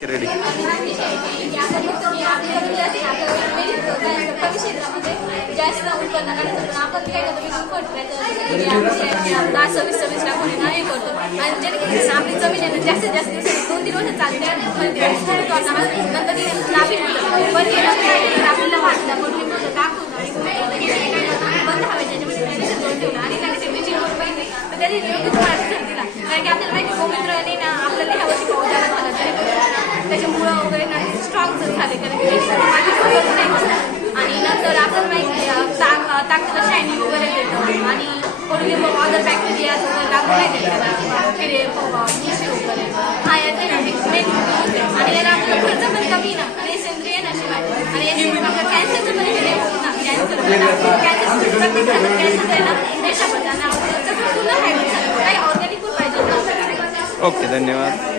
Ready कमी क्षेत्रामध्ये जास्त उत्पन्न काढायचं आपण काय करतो सव्वीस टाकून हे करतो आणि जेणेकरून आपली जमीन आहे जास्तीत जास्त 2-3 वर्ष चालते नंतर नापीक होतं पण आपल्याला वाटलं पण टाकून बंद हवे त्याच्यामध्ये ठेवलं आणि त्याने ठेवण्याची पाहिजे तर त्याने योग्य तुम्हाला दिला कारण की आपल्याला माहिती गोमित्राने ना आपल्याला ह्या वर्षी पाऊस झाला त्याचे मुळं वगैरे ना स्ट्रॉंग झाले कारण की आणि नंतर आपण माहिती ताकदीला शायनिंग वगैरे देतो आणि कोणी अदर बॅक्टेरिया वगैरे लागून नाही देतो किडे मुशी वगैरे हा याचे मेन आणि याला आपला खर्च पण कमी ना आणि सेंद्रिय नशिवाय आणि याची कॅन्सरचं पण हे होतं ना कॅन्सर आहे ना देशामध्ये पुन्हा काही ऑर्गॅनिक पण पाहिजे. ओके धन्यवाद.